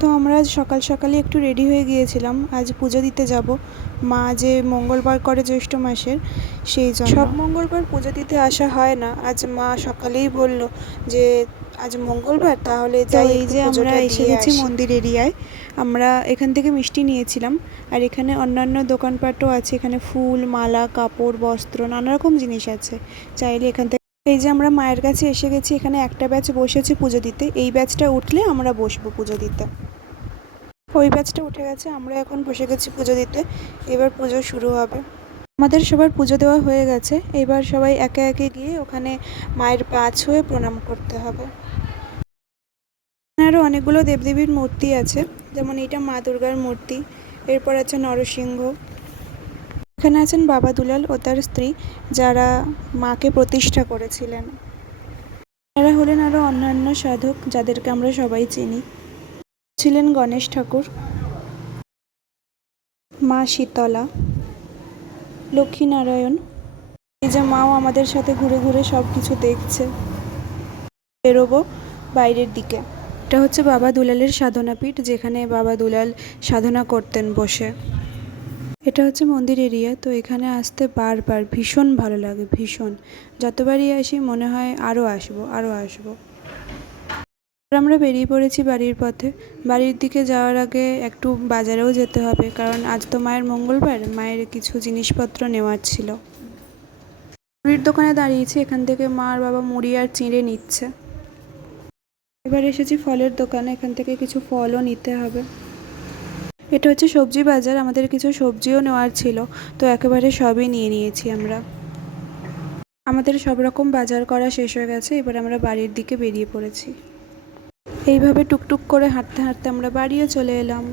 তো আমরা আজ সকাল সকালই একটু রেডি হয়ে গিয়েছিলাম, আজ পুজো দিতে যাব। মা যে মঙ্গলবার করে জ্যৈষ্ঠ মাসের, সেই জন্য। সব মঙ্গলবার পুজো দিতে আসা হয় না, আজ মা সকালেই বলল যে আজ মঙ্গলবার, তাহলে যাই এই যে আমরা এসে গেছি মন্দির এরিয়ায়। আমরা এখান থেকে মিষ্টি নিয়েছিলাম, আর এখানে অন্যান্য দোকানপাটও আছে। এখানে ফুল, মালা, কাপড়, বস্ত্র, নানা রকম জিনিস আছে, চাইলে এখান থেকে। এই যে আমরা মায়ের কাছে এসে গেছি, এখানে একটা ব্যাচ বসেছে পুজো দিতে, এই ব্যাচটা উঠলে আমরা বসবো পুজো দিতে। ওই ব্যাচটা উঠে গেছে, আমরা এখন বসে গেছি পুজো দিতে, এবার পুজো শুরু হবে। আমাদের সবার পুজো দেওয়া হয়ে গেছে, এবার সবাই একে একে গিয়ে ওখানে মায়ের পা ছুঁয়ে প্রণাম করতে হবে। আরও অনেকগুলো দেবদেবীর মূর্তি আছে, যেমন এইটা মা দুর্গার মূর্তি, এরপর আছে নরসিংহ। এখানে আছেন বাবা দুলাল ও তার স্ত্রী, যারা মাকে প্রতিষ্ঠা করেছিলেন। এরা হলেন আরও অন্যান্য সাধক, যাদেরকে আমরা সবাই চিনি। ছিলেন গণেশ ঠাকুর, মা শীতলা, লক্ষ্মীনারায়ণ। এই যে মাও আমাদের সাথে ঘুরে ঘুরে সব কিছু দেখছে। বেরোবো বাইরের দিকে। এটা হচ্ছে বাবা দুলালের সাধনাপীঠ, যেখানে বাবা দুলাল সাধনা করতেন বসে। এটা হচ্ছে মন্দির এরিয়া, তো এখানে আসতে বারবার ভীষণ ভালো লাগে, ভীষণ। যতবারই আসি মনে হয় আরও আসবো, আরও আসবো। আমরা বেরিয়ে পড়েছি বাড়ির পথে। বাড়ির দিকে যাওয়ার আগে একটু বাজারেও যেতে হবে, কারণ আজ তো মায়ের মঙ্গলবার, মায়ের কিছু জিনিসপত্র নেওয়ার ছিল। মুড়ির দোকানে দাঁড়িয়েছি, এখান থেকে মা আর বাবা মুড়ি আর চিঁড়ে নিচ্ছে। এবার এসেছি ফলের দোকানে, এখান থেকে কিছু ফলও নিতে হবে। এটা হচ্ছে সবজি বাজার, আমাদের কিছু সবজিও নেওয়ার ছিল, তো একেবারে সবই নিয়ে নিয়েছি আমরা। আমাদের সব রকম বাজার করা শেষ হয়ে গেছে, এবার আমরা বাড়ির দিকে বেরিয়ে পড়েছি। এইভাবে টুকটুক করে হাঁটতে হাঁটতে আমরা বাড়িও চলে এলাম।